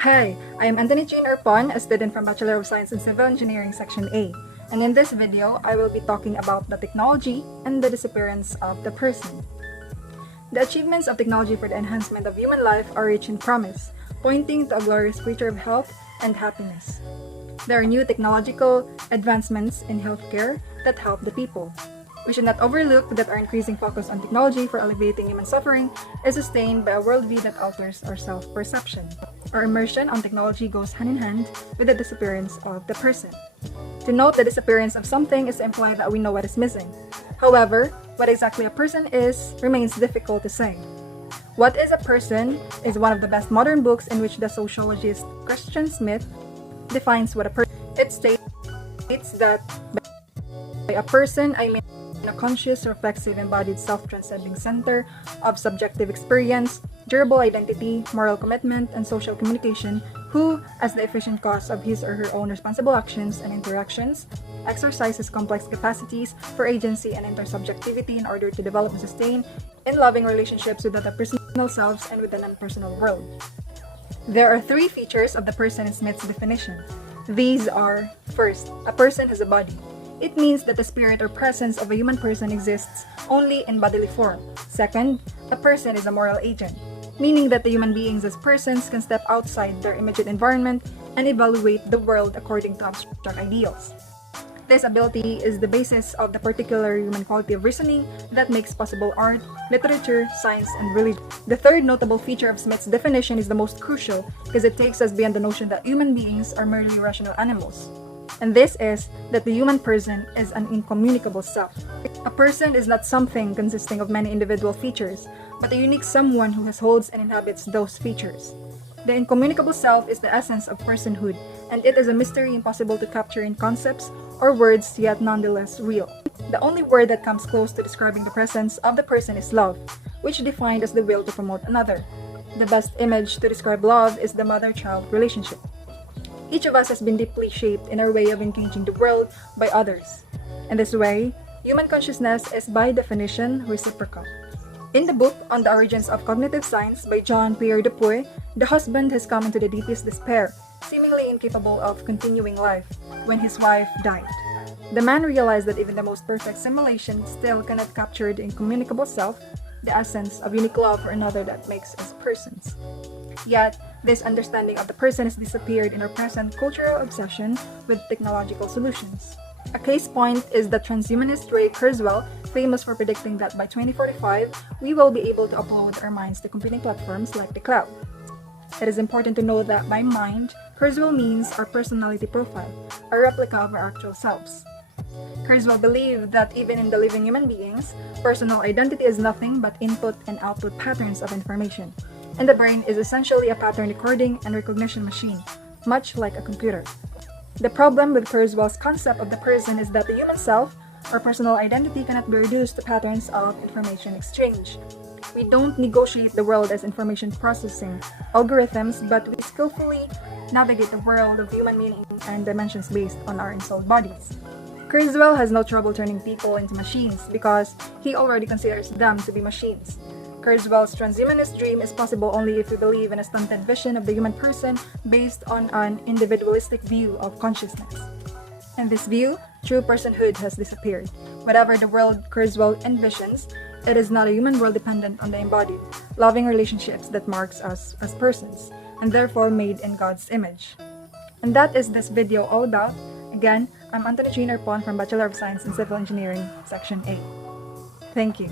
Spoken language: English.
Hi, I am Antonette Arpon, a student from Bachelor of Science in Civil Engineering Section A. And in this video, I will be talking about the technology and the disappearance of the person. The achievements of technology for the enhancement of human life are rich in promise, pointing to a glorious future of health and happiness. There are new technological advancements in healthcare that help the people. We should not overlook that our increasing focus on technology for alleviating human suffering is sustained by a worldview that alters our self-perception. Our immersion on technology goes hand in hand with the disappearance of the person. To note the disappearance of something is to imply that we know what is missing. However, what exactly a person is remains difficult to say. What is a Person is one of the best modern books in which the sociologist Christian Smith defines what a person is. It states that by a person, I mean a conscious, reflexive, embodied, self-transcending center of subjective experience, durable identity, moral commitment, and social communication, who, as the efficient cause of his or her own responsible actions and interactions, exercises complex capacities for agency and intersubjectivity in order to develop and sustain in loving relationships with other personal selves and with the non-personal world. There are three features of the person in Smith's definition. These are, first, a person has a body. It means that the spirit or presence of a human person exists only in bodily form. Second, a person is a moral agent, meaning that the human beings as persons can step outside their immediate environment and evaluate the world according to abstract ideals. This ability is the basis of the particular human quality of reasoning that makes possible art, literature, science, and religion. The third notable feature of Smith's definition is the most crucial because it takes us beyond the notion that human beings are merely rational animals. And this is that the human person is an incommunicable self. A person is not something consisting of many individual features, but a unique someone who holds and inhabits those features. The incommunicable self is the essence of personhood, and it is a mystery impossible to capture in concepts or words, yet nonetheless real. The only word that comes close to describing the presence of the person is love, which is defined as the will to promote another. The best image to describe love is the mother-child relationship. Each of us has been deeply shaped in our way of engaging the world by others. In this way, human consciousness is by definition reciprocal. In the book On the Origins of Cognitive Science by John Pierre Dupuy, the husband has come into the deepest despair, seemingly incapable of continuing life, when his wife died. The man realized that even the most perfect simulation still cannot capture the incommunicable self, the essence of unique love for another that makes us persons. Yet, this understanding of the person has disappeared in our present cultural obsession with technological solutions. A case point is the transhumanist Ray Kurzweil, famous for predicting that by 2045, we will be able to upload our minds to computing platforms like the cloud. It is important to know that by mind, Kurzweil means our personality profile, a replica of our actual selves. Kurzweil believed that even in the living human beings, personal identity is nothing but input and output patterns of information, and the brain is essentially a pattern recording and recognition machine, much like a computer. The problem with Kurzweil's concept of the person is that the human self, or personal identity, cannot be reduced to patterns of information exchange. We don't negotiate the world as information processing algorithms, but we skillfully navigate the world of human meaning and dimensions based on our installed bodies. Kurzweil has no trouble turning people into machines because he already considers them to be machines. Kurzweil's transhumanist dream is possible only if we believe in a stunted vision of the human person based on an individualistic view of consciousness. In this view, true personhood has disappeared. Whatever the world Kurzweil envisions, it is not a human world dependent on the embodied, loving relationships that marks us as persons, and therefore made in God's image. And that is this video all about. Again, I'm Antonette Arpon from Bachelor of Science in Civil Engineering, Section A. Thank you.